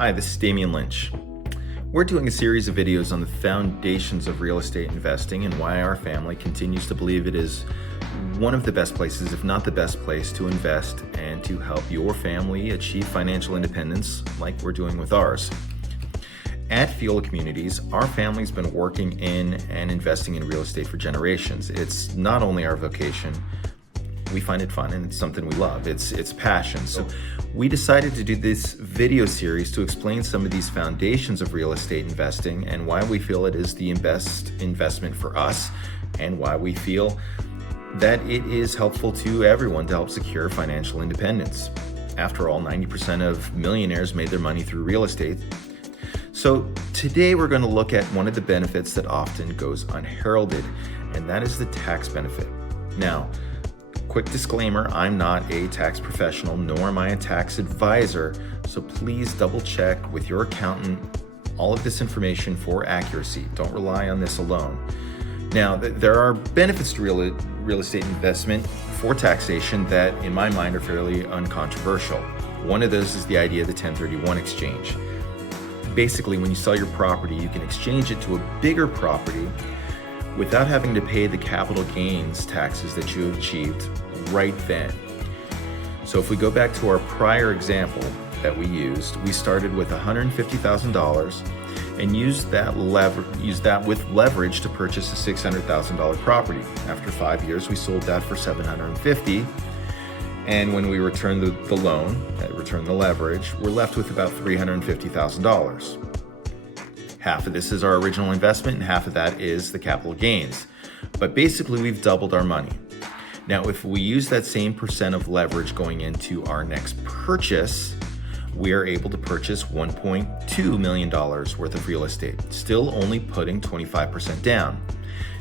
Hi, this is Damian Lynch. We're doing a series of videos on the foundations of real estate investing and why our family continues to believe it is one of the best places, if not the best place, to invest and to help your family achieve financial independence like we're doing with ours. At Fiola Communities, our family's been working in and investing in real estate for generations. It's not only our vocation, we find it fun and it's something we love. It's passion. So we decided to do this video series to explain some of these foundations of real estate investing and why we feel it is the best investment for us and why we feel that it is helpful to everyone to help secure financial independence. After all, 90% of millionaires made their money through real estate. So today we're going to look at one of the benefits that often goes unheralded, and that is the tax benefit. Now, quick disclaimer, I'm not a tax professional, nor am I a tax advisor, so please double check with your accountant all of this information for accuracy. Don't rely on this alone. Now, there are benefits to real estate investment for taxation that, in my mind, are fairly uncontroversial. One of those is the idea of the 1031 exchange. Basically, when you sell your property, you can exchange it to a bigger property without having to pay the capital gains taxes that you have achieved right then. So if we go back to our prior example that we used, we started with $150,000 and used that with leverage to purchase a $600,000 property. After 5 years, we sold that for $750,000. And when we returned the loan, returned the leverage, we're left with about $350,000. Half of this is our original investment and half of that is the capital gains. But basically we've doubled our money. Now, if we use that same percent of leverage going into our next purchase, we are able to purchase $1.2 million worth of real estate, still only putting 25% down.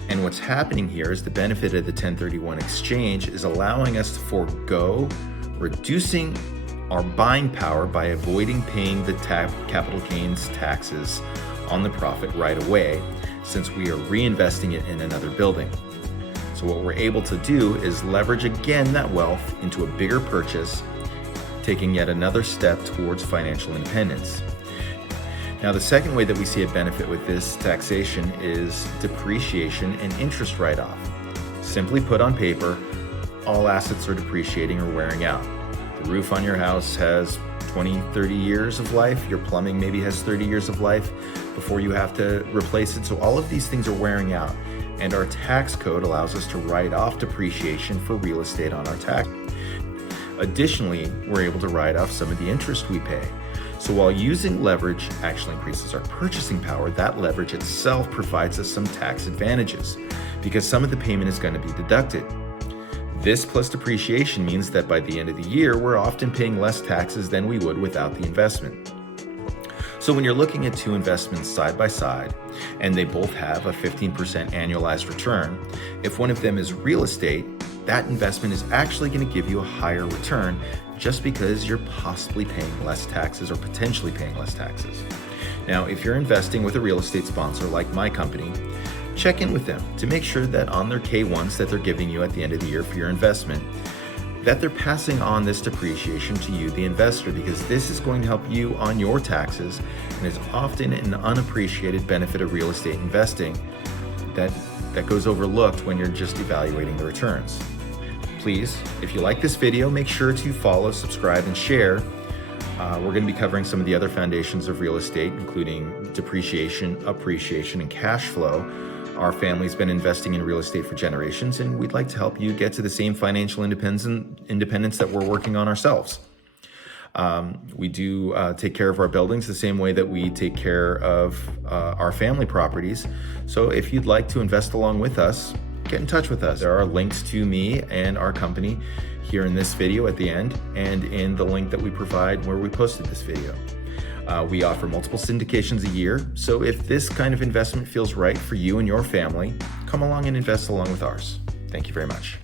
And what's happening here is the benefit of the 1031 exchange is allowing us to forego reducing our buying power by avoiding paying the capital gains taxes on the profit right away, since we are reinvesting it in another building. So what we're able to do is leverage again that wealth into a bigger purchase, taking yet another step towards financial independence. Now, the second way that we see a benefit with this taxation is depreciation and interest write-off. Simply put on paper, all assets are depreciating or wearing out. The roof on your house has 20, 30 years of life. Your plumbing maybe has 30 years of life before you have to replace it. So all of these things are wearing out. And our tax code allows us to write off depreciation for real estate on our tax. Additionally, we're able to write off some of the interest we pay. So while using leverage actually increases our purchasing power, that leverage itself provides us some tax advantages because some of the payment is going to be deducted. This plus depreciation means that by the end of the year, we're often paying less taxes than we would without the investment. So when you're looking at two investments side by side, and they both have a 15% annualized return, if one of them is real estate, that investment is actually going to give you a higher return just because you're possibly paying less taxes or potentially paying less taxes. Now, if you're investing with a real estate sponsor like my company, check in with them to make sure that on their K1s that they're giving you at the end of the year for your investment, that they're passing on this depreciation to you, the investor, because this is going to help you on your taxes and is often an unappreciated benefit of real estate investing that goes overlooked when you're just evaluating the returns. Please, if you like this video, make sure to follow, subscribe, and share. We're going to be covering some of the other foundations of real estate, including depreciation, appreciation, and cash flow. Our family's been investing in real estate for generations, and we'd like to help you get to the same financial independence that we're working on ourselves. We do take care of our buildings the same way that we take care of our family properties. So if you'd like to invest along with us, get in touch with us. There are links to me and our company here in this video at the end and in the link that we provide where we posted this video. We offer multiple syndications a year, so if this kind of investment feels right for you and your family, come along and invest along with ours. Thank you very much.